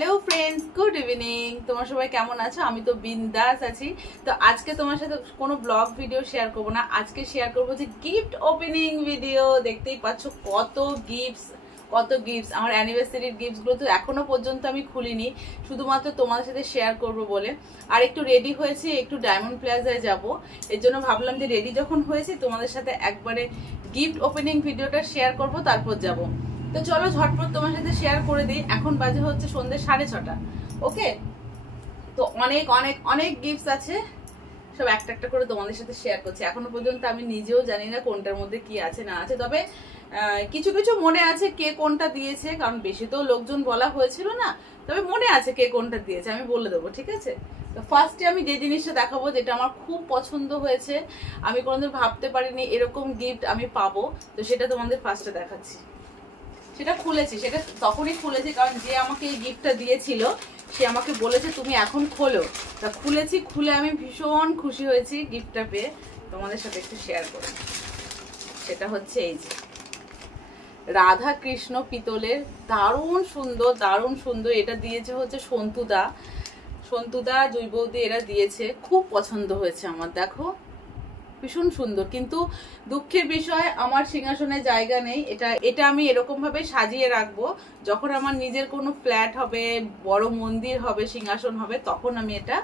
Hello friends good evening তোমরা সবাই কেমন আছো আমি তো বিন্দাস আছি তো আজকে তোমার সাথে কোনো ব্লগ ভিডিও শেয়ার করব না আজকে শেয়ার করব যে গিফট ওপেনিং ভিডিও দেখতেই পাচ্ছ কত গিফটস আমার অ্যানিভার্সারির গিফটস গুলো তো এখনো পর্যন্ত আমি খুলিনি শুধুমাত্র তোমাদের সাথে শেয়ার করব বলে আর একটু রেডি হয়েছি একটু ডায়মন্ড প্লাজায় যাব এর জন্য ভাবলাম যে রেডি যখন হয়েছি তোমাদের সাথে একবারে গিফট ওপেনিং ভিডিওটা শেয়ার করব তারপর যাব তো চলো ঝটপট তোমার সাথে শেয়ার করে দিই এখন বাজে হচ্ছে সন্ধ্যে 6:30 ওকে তো অনেক অনেক অনেক গিফটস আছে সব একটা একটা করে তোমাদের সাথে শেয়ার করছি এখনো পর্যন্ত আমি নিজেও জানি না কোনটার মধ্যে কি আছে না আছে তবে কিছু কিছু মনে আছে কে কোনটা দিয়েছে কারণ বেশি তো লোকজন বলা হয়েছিল না তবে মনে আছে কে কোনটা দিয়েছে আমি বলে দেবো ঠিক আছে তো ফার্স্টে আমি যে জিনিসটা দেখাবো যেটা আমার খুব পছন্দ হয়েছে আমি কোনোদিন ভাবতে পারিনি এরকম গিফট আমি পাবো তো সেটা তোমাদের ফার্স্টে দেখাচ্ছি সেটা খুলেছি সেটা তখনই খুলেছি কারণ যে আমাকে এই গিফটটা দিয়েছিল সে আমাকে বলেছে তুমি এখন খোলো তা খুলেছি খুলে আমি ভীষণ খুশি হয়েছি গিফটটা পেয়ে তোমাদের সাথে একটু শেয়ার করে সেটা হচ্ছে এই যে রাধা কৃষ্ণ পিতলের দারুণ সুন্দর এটা দিয়েছে হচ্ছে সন্তুদা জুই বৌদি এরা দিয়েছে খুব পছন্দ হয়েছে আমার দেখো ভীষণ সুন্দর কিন্তু দুঃখের বিষয় আমার সিংহাসনে জায়গা নেই এটা আমি এরকম ভাবে সাজিয়ে রাখবো যখন আমার নিজের কোনো ফ্ল্যাট হবে বড় মন্দির হবে সিংহাসন হবে তখন আমি এটা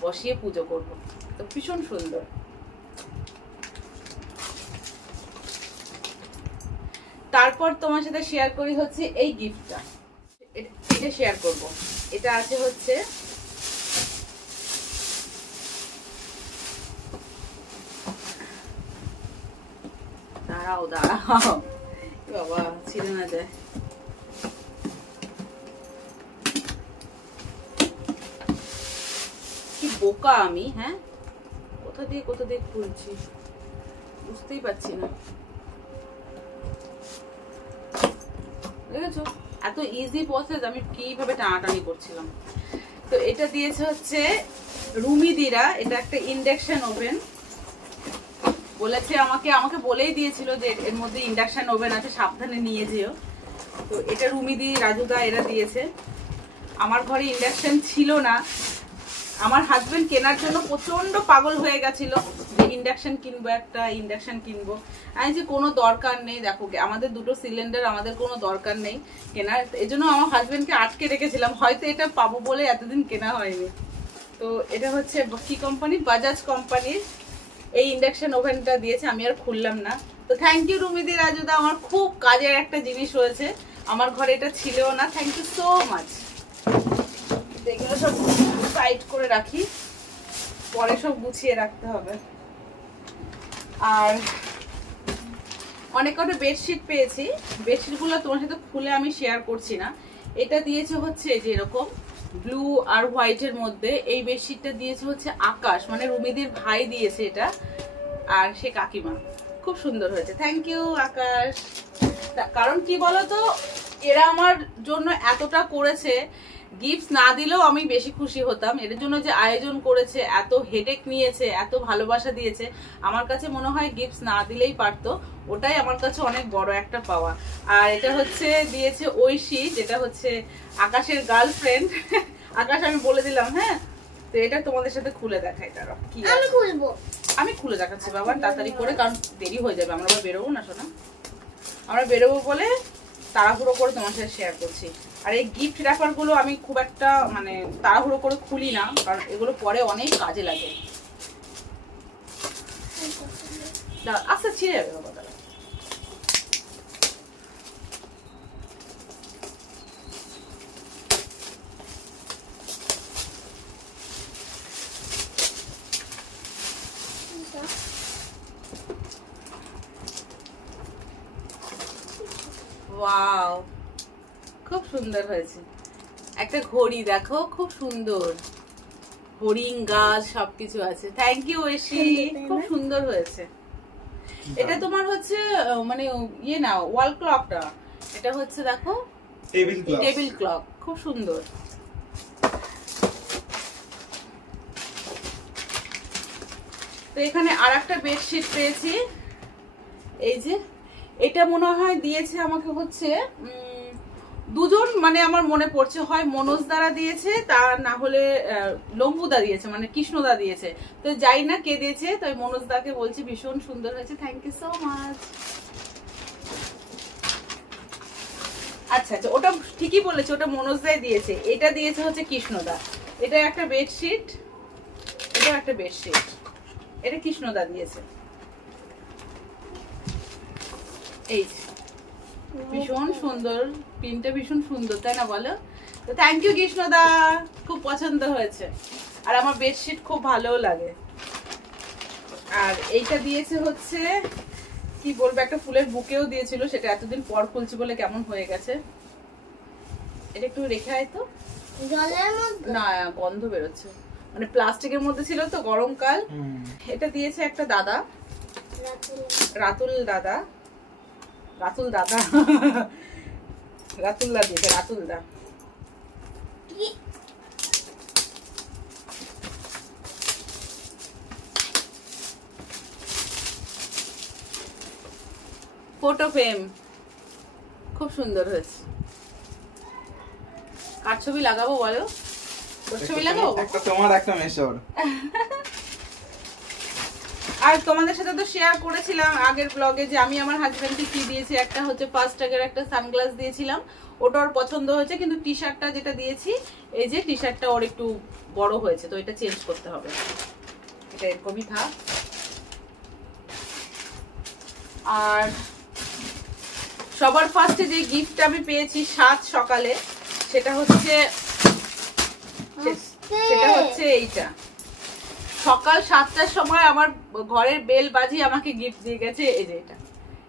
বসিয়ে পুজো করব তো ভীষণ সুন্দর তারপর তোমার সাথে শেয়ার করি হচ্ছে এই গিফটটা এটা শেয়ার করব এটা আছে হচ্ছে দাঁড়াও বাবা ছিঁড়ে না যায় কি বোকা আমি হ্যাঁ কোথা দিয়ে খুলছি বুঝতেই পারছি না দেখেছো এত ইজি প্রসেস আমি কিভাবে টানাটানি করছিলাম তো এটা দিয়েছে হচ্ছে রুমিদিরা এটা একটা ইন্ডাকশন ওভেন বলেছে আমাকে বলেই দিয়েছিল যে এর মধ্যে ইন্ডাকশন ওভেন আছে সাবধানে নিয়ে যেও তো এটা রুমিদি রাজুদা এরা দিয়েছে আমার ঘরে ইন্ডাকশন ছিল না আমার হাজবেন্ড কেনার জন্য প্রচন্ড পাগল হয়ে গেছিল যে ইন্ডাকশন কিনবো আমি যে কোনো দরকার নেই দেখো আমাদের দুটো সিলিন্ডার আমাদের কোনো দরকার নেই কেনার এই জন্য আমার হাজবেন্ডকে আটকে রেখেছিলাম হয়তো এটা পাবো বলে এতদিন কেনা হয়নি তো এটা হচ্ছে কি কোম্পানি বাজাজ কোম্পানির এই ইন্ডাকশন ওভেনটা দিয়েছে আমি আর খুললাম না তো থ্যাংক ইউ রুমিদি রাজুদা আমার খুব কাজের একটা জিনিস হয়েছে আমার ঘরে এটা ছিলও না থ্যাংক ইউ সো মাচ এগুলো সব সাইড করে রাখি পরে সব গুছিয়ে রাখতে হবে আর অনেক কটা বেডশিট পেয়েছি বেডশিটগুলো তোমার সাথে খুলে আমি শেয়ার করছি না এটা দিয়েছে হচ্ছে যে এরকম ব্লু আর হোয়াইটের মধ্যে এই বেডশিটটা দিয়েছে হচ্ছে আকাশ মানে রুমিদির ভাই দিয়েছে এটা আর সে কাকিমা খুব সুন্দর হয়েছে থ্যাংক ইউ আকাশ কারণ কি বলতো এরা আমার জন্য এতটা করেছে গিফট না দিলেও আমি বেশি খুশি হতাম এর জন্য যে আয়োজন করেছে এত হেডেক নিয়েছে এত ভালোবাসা দিয়েছে আমার কাছে মনে হয় গিফট না দিলেই পারতো ওটাই আমার কাছে অনেক বড় একটা পাওয়া আর এটা হচ্ছে দিয়েছে ঐশী যেটা হচ্ছে আকাশের গার্লফ্রেন্ড আকাশ আমি বলে দিলাম হ্যাঁ তো এটা তোমাদের সাথে খুলে দেখাই তারা কি আমি খুলে দেখাচ্ছি বাবা তাড়াতাড়ি করে কারণ দেরি হয়ে যাবে আমরা বেরোবো না শোনা আমরা বেরোবো বলে তাড়াহুড়ো করে তোমার সাথে শেয়ার করছি আর এই গিফট র্যাপার গুলো আমি খুব একটা মানে তাড়াহুড়ো করে খুলি না কারণ এগুলো পরে অনেক কাজে লাগে আচ্ছা ছিঁড়ে যাবে বাবা ওয়াও খুব সুন্দর হয়েছে একটা ঘড়ি দেখো খুব সুন্দর হরিণ গাছ সবকিছু আছে থ্যাংক ইউ ঐশী খুব সুন্দর হয়েছে এটা তোমার হচ্ছে মানে ইয়ে না ওয়াল ক্লকটা এটা হচ্ছে দেখো টেবিল ক্লক খুব সুন্দর তো এখানে আরেকটা বেডশিট পেয়েছি এই যে এটা মনে হয় দিয়েছে আমাকে হচ্ছে দুজন মানে আমার মনে পড়ছে, হয় মনোজ দ্বারা দিয়েছে, তা না হলে লম্বুদা দিয়েছে, মানে কৃষ্ণদা দিয়েছে। তো যাই না কে দিয়েছে, তো মনোজ দাকে বলছি ভীষণ সুন্দর হয়েছে, থ্যাংক ইউ সো মাচ। আচ্ছা আচ্ছা, ওটা ঠিকই বলেছে, ওটা মনোজ দাই দিয়েছে। এটা দিয়েছে হচ্ছে কৃষ্ণদা। এটা একটা বেডশিট, এটা একটা বেডশিট, এটা কৃষ্ণদা দিয়েছে। এই ভীষণ সুন্দর, প্রিন্টটা ভীষণ সুন্দর, তাই না বলো? তো থ্যাংক ইউ কৃষ্ণদা, খুব পছন্দ হয়েছে। আর আমার বেডশিট খুব ভালোও লাগে। আর এইটা দিয়েছে হচ্ছে কি বলবো, একটা ফুলের বুকেও দিয়েছিল, সেটা এতদিন পর খুলছি বলে কেমন হয়ে গেছে। এটা একটু রেখে আয় তো, না গন্ধ বেরোচ্ছে, মানে প্লাস্টিকের মধ্যে ছিল তো, গরমকাল। এটা দিয়েছে একটা দাদা, রাতুল দাদা, রাতুল দাদা, রাতুলদা দিয়েছে, রাতুলদা। ফটো ফ্রেম খুব সুন্দর হয়েছে। কার ছবি লাগাবো বলো? তোর ছবি লাগাবো? একটা তোমার, একটা মেশর। আর তোমাদের সাথে তো শেয়ার করেছিলাম আগের ব্লগে যে আমি আমার হাজবেন্ডকে কি দিয়েছি। একটা হচ্ছে ফার্স্ট টাগের একটা সানগ্লাস দিয়েছিলাম, ওটা ওর পছন্দ হয়েছে, কিন্তু টি শার্টটা যেটা দিয়েছি, এই যে টি শার্টটা ওর একটু বড় হয়েছে, তো এটা চেঞ্জ করতে হবে, এটা এরকমই থাক। আর সবার ফার্স্টে যে গিফট আমি পেয়েছি 7 সকালে, সেটা হচ্ছে এইটা। সকাল 7টার সময় আমার ঘরের বেল বাজি আমাকে গিফট দিয়ে গেছে, এই যে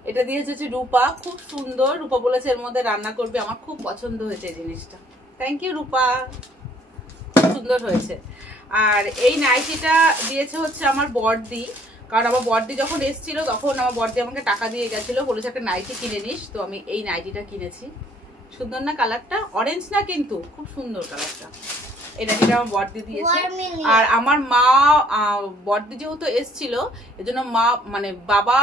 এটা দিয়েছে হচ্ছে রূপা, খুব সুন্দর। রূপা বলেছে এর মধ্যে রান্না করবে, আমার খুব পছন্দ হয়েছে এই জিনিসটা, থ্যাংক ইউ রূপা, খুব সুন্দর হয়েছে। আর এই নাইটিটা দিয়েছে হচ্ছে আমার বড়দি, কারণ আমার বড়দি যখন এসেছিল তখন আমার বড়দি আমাকে টাকা দিয়ে গেছিল, বলেছে একটা নাইটি কিনে নিস, তো আমি এই নাইটিটা কিনেছি। সুন্দর না কালারটা? অরেঞ্জ না কিন্তু, খুব সুন্দর কালারটা। এটা যেটা আমার বড়দি দিয়েছে। আর আমার মা, বড়দি যেহেতু এসেছিল, এজন্য মা মানে বাবা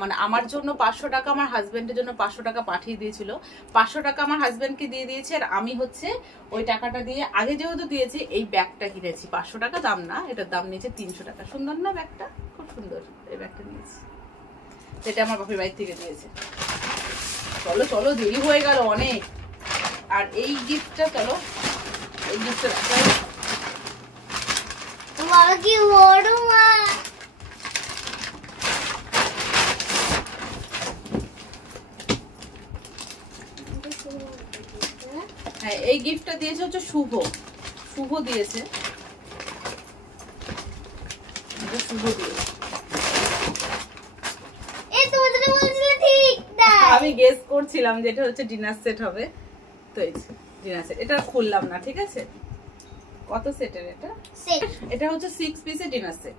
মানে আমার জন্য 500 টাকা, আমার হাজবেন্ডের জন্য 500 টাকা পাঠিয়ে দিয়েছিল। 500 টাকা আমার হাজবেন্ডকে দিয়ে দিয়েছে, আর আমি হচ্ছে ওই টাকাটা দিয়ে আগে যেহেতু দিয়েছি এই ব্যাগটা কিনেছি। 500 টাকা দাম না, এটার দাম নিয়েছে 300 টাকা। সুন্দর না ব্যাগটা? খুব সুন্দর এই ব্যাগটা নিয়েছি, এটা আমার বাপের বাড়ি থেকে দিয়েছে। চলো চলো, দেরি হয়ে গেল অনেক। আর এই গিফটটা, চলো এই গিফটটা রাখাই। বাবা কি বড় মা, হ্যাঁ এই গিফটটা দিয়েছে হচ্ছে শুভ, শুভ দিয়েছে, শুভ দিয়েছে। এই তুমি যেটা বলছিলে ঠিক তাই, আমি গেস করছিলাম যে এটা হচ্ছে ডিনার সেট হবে, তো এই ডিনার সেট। এটা খুললাম না, ঠিক আছে? কত সেটের এটা? সেট। এটা হচ্ছে 6 পিসের ডিনার সেট।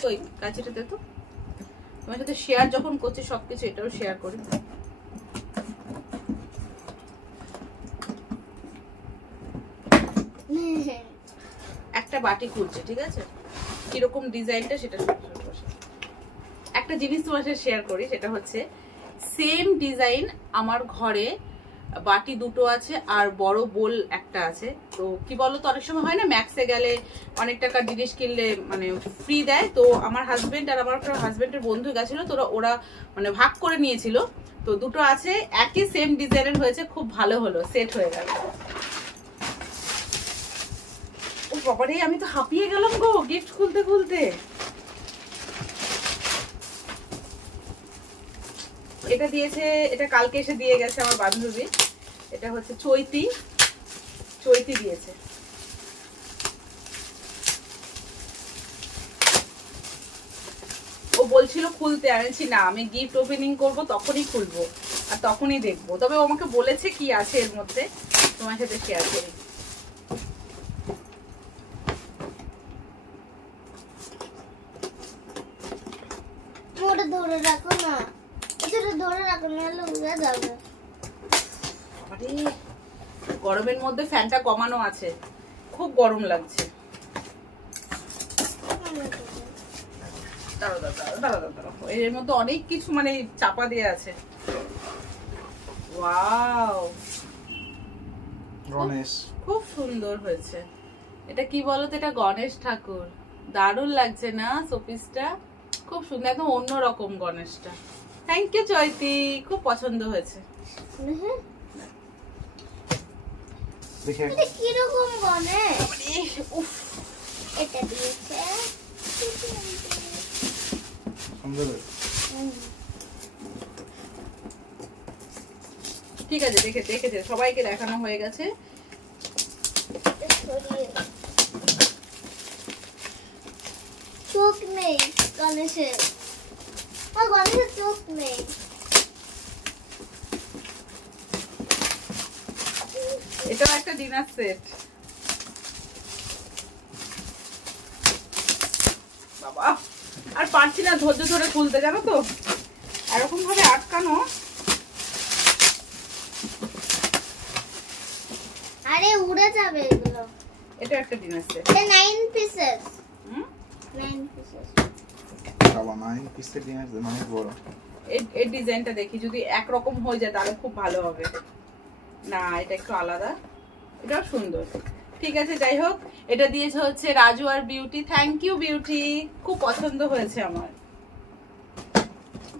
তো এই কাঁচিটাতে তো তোমার সাথে শেয়ার যখন করছি সবকিছু, এটাও শেয়ার করি। একটা বাটি খুলছে, ঠিক আছে? কিরকম ডিজাইনটা সেটা একটা জিনিস তোমার সাথে শেয়ার করি, সেটা হচ্ছে সেম ডিজাইন আমার ঘরে বাটি দুটো আছে আর বড় বোল একটা আছে। তো কি বলতো, অনেক সময় হয় না ম্যাক্সে গেলে অনেক টাকার জিনিস কিনলে মানে ফ্রি দেয়। তো আমার হাজবেন্ড আর আমার একটা হাজবেন্ডের বন্ধু গেছিল, তো ওরা মানে ভাগ করে নিয়েছিল। তো দুটো আছে, একই সেম ডিজাইনের হয়েছে, খুব ভালো হলো, সেট হয়ে গেল। ও বাবারে, আমি তো হাঁপিয়ে গেলাম গো গিফট খুলতে খুলতে। এটা দিয়েছে, এটা কালকে এসে দিয়ে গেছে আমার বান্ধবী। এটা হচ্ছে চৈতি, চৈতি দিয়েছে। ও বলছিল খুলতে, আনেছি না, আমি গিফট ওপেনিং করব তখনই খুলবো আর তখনই দেখবো। তবে ও আমাকে বলেছে কি আছে এর মধ্যে, তোমার সাথে শেয়ার করি। ওটা ধরে রাখো না, এটা ধরে রাখো না, হলে উড়ে যাবে। গরমের মধ্যে ফ্যানটা কমানো আছে, খুব গরম লাগছে। এর মধ্যে অনেক কিছু মানে চাপা দিয়ে আছে। ওয়াও, গণেশ খুব সুন্দর হয়েছে। এটা কি বলতো, এটা গণেশ ঠাকুর। দারুণ লাগছে না শোপিসটা? খুব সুন্দর, একদম অন্যরকম গণেশটা। থ্যাংক ইউ চৈতি, খুব পছন্দ হয়েছে। দেখে এটা কিরকম গণেশ? উফ, এটা দিয়েছে সুন্দর। ঠিক আছে, দেখেছে, সবাইকে দেখানো হয়ে গেছে। চোখ নেই গণেশের, গণেশের চোখ নেই। এটাও একটা ডিনার সেট। বাবা আর পারছি না ধৈর্য ধরে খুলতে, জানো তো এরকম ভাবে আটকানো। আরে উড়ে যাবে এগুলো। এটা একটা ডিনার সেট। এটা 9 পিসেস। 9 পিসেস। বাবা 9 পিসের ডিনার অনেক বড়। এই ডিজাইনটা দেখি, যদি একরকম হয়ে যায় তাহলে খুব ভালো হবে। না, এটা একটু আলাদা, এটাও সুন্দর। ঠিক আছে, যাই হোক, এটা দিয়েছে হচ্ছে রাজু আর বিউটি। থ্যাংক ইউ বিউটি, খুব পছন্দ হয়েছে আমার।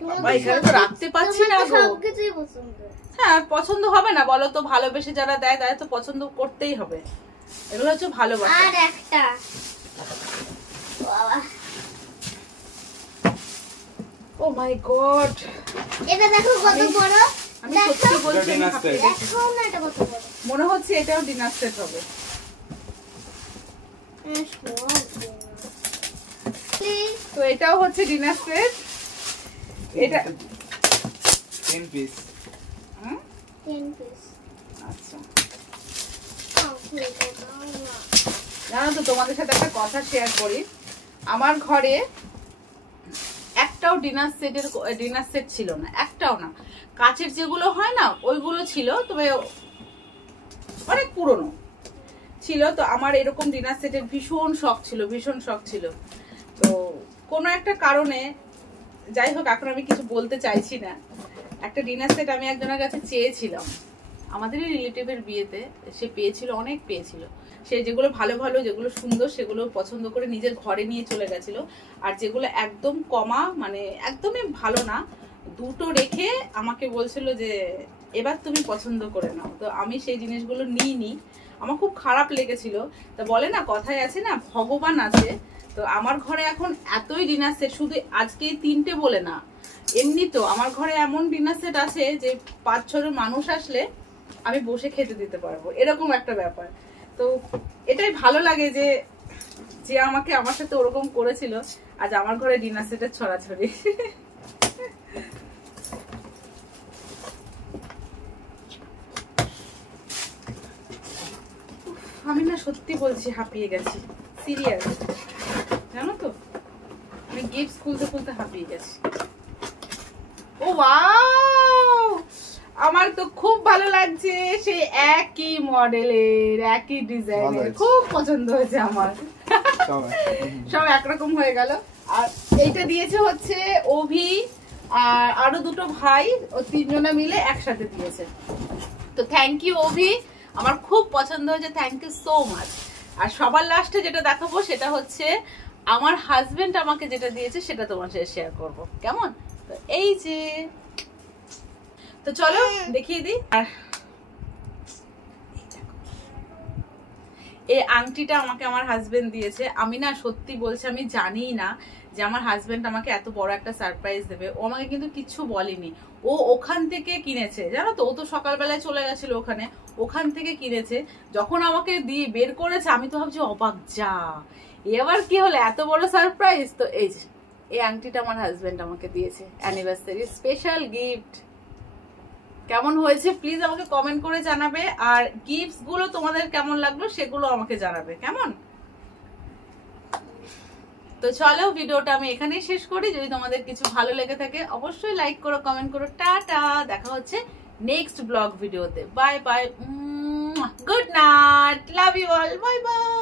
বাবা এখানে তো রাখতে পারছি না গো। সবকিছুই পছন্দ। হ্যাঁ, পছন্দ হবে না বলো তো? ভালোবেসে যারা দেয় তারা তো পছন্দ করতেই হবে। এগুলো হচ্ছে ভালোবাসা। আর একটা বাবা, ও মাই গড, এটা দেখো কত বড়। আমি সত্যি বলছি আমি ডিনার হাঁপিয়ে সেট। গেছি। দেখো না এটা কত বড়। মনে হচ্ছে এটাও ডিনার সেট হবে। তো এটাও হচ্ছে ডিনার সেট। এটা 10 পিস। 10 পিস। আচ্ছা, জানো তো তোমাদের সাথে একটা কথা শেয়ার করি। আমার ঘরে একটাও ডিনার সেট ছিল না, একটাও না। কাচের যেগুলো হয় না ওইগুলো ছিল, তবে অনেক পুরনো ছিল। তো আমার এরকম ডিনার সেটের ভীষণ শখ ছিল। তো কোনো একটা কারণে, যাই হোক, এখন আমি কিছু বলতে চাইছি না। একটা ডিনার সেট আমি একজনের কাছে চেয়েছিলাম, আমাদেরই রিলেটিভের বিয়েতে। সে পেয়েছিল, অনেক পেয়েছিল। সে যেগুলো ভালো ভালো, যেগুলো সুন্দর, সেগুলো পছন্দ করে নিজের ঘরে নিয়ে চলে গেছিল। আর যেগুলো একদম কমা, মানে একদমই ভালো না, দুটো রেখে আমাকে বলছিল যে এবার তুমি পছন্দ করে নাও। তো আমি সেই জিনিসগুলো নিইনি, আমার খুব খারাপ লেগেছিল। তা বলে না, কথায় আছে না, ভগবান আছে। তো আমার ঘরে এখন এতই ডিনার সেট, শুধু আজকে 3টে বলে না, এমনি তো আমার ঘরে এমন ডিনার সেট আছে যে 5-6 মানুষ আসলে আমি বসে খেতে দিতে পারবো, এরকম একটা ব্যাপার। তো এটাই ভালো লাগে যে যে আমাকে আমার সাথে ওরকম করেছিল, আজ আমার ঘরে ডিনার সেটের ছড়াছড়ি। আমি না সত্যি বলছি হাঁপিয়ে গেছি, সিরিয়াস, জানো তো আমি গিফট খুলতে হাঁপিয়ে গেছি। ও ওয়াও, আমার তো খুব ভালো লাগছে। সেই একই মডেলের, একই ডিজাইনের, খুব পছন্দ হয়েছে আমার। সব একরকম হয়ে গেল। আর এইটা দিয়েছে হচ্ছে অভি আর আরো দুটো ভাই, ও 3 জনা মিলে একসাথে দিয়েছে। তো থ্যাংক ইউ অভি, আমার খুব পছন্দ হয়েছে, থ্যাংক ইউ সো মাচ। আর সবার লাস্টে যেটা দেখাবো সেটা হচ্ছে আমার হাজবেন্ড আমাকে যেটা দিয়েছে, সেটা তোমার সাথে শেয়ার করব, কেমন? তো এই যে, তো চলো দেখিয়ে দিই। আর এই আংটিটা আমাকে আমার হাজবেন্ড দিয়েছে। আমি না সত্যি বলছি, আমি জানি না যে আমার হাজবেন্ড আমাকে এত বড় একটা সারপ্রাইজ দেবে। ও আমাকে কিন্তু কিচ্ছু বলেনি, ও ওখান থেকে কিনেছে, জানো তো। ও তো সকালবেলায় চলে গেছিল ওখানে, ওখান থেকে কিনেছে। যখন আমাকে দিয়ে বের করেছে, আমি তো ভাবছি অবাক, যা এবার কি হলো, এত বড় সারপ্রাইজ। তো এই যে এই আংটিটা আমার হাজবেন্ড আমাকে দিয়েছে, অ্যানিভার্সারি স্পেশাল গিফট। কেমন হয়েছে প্লিজ আমাকে কমেন্ট করে জানাবে। আর গিফটস গুলো তোমাদের কেমন লাগলো সেগুলো আমাকে জানাবে, কেমন? তো চলো ভিডিওটা আমি এখানেই শেষ করি। যদি তোমাদের কিছু ভালো লেগে থাকে অবশ্যই লাইক করো, কমেন্ট করো। টাটা, দেখা হচ্ছে নেক্সট ব্লগ ভিডিওতে। Bye bye, good night, love you all, bye by.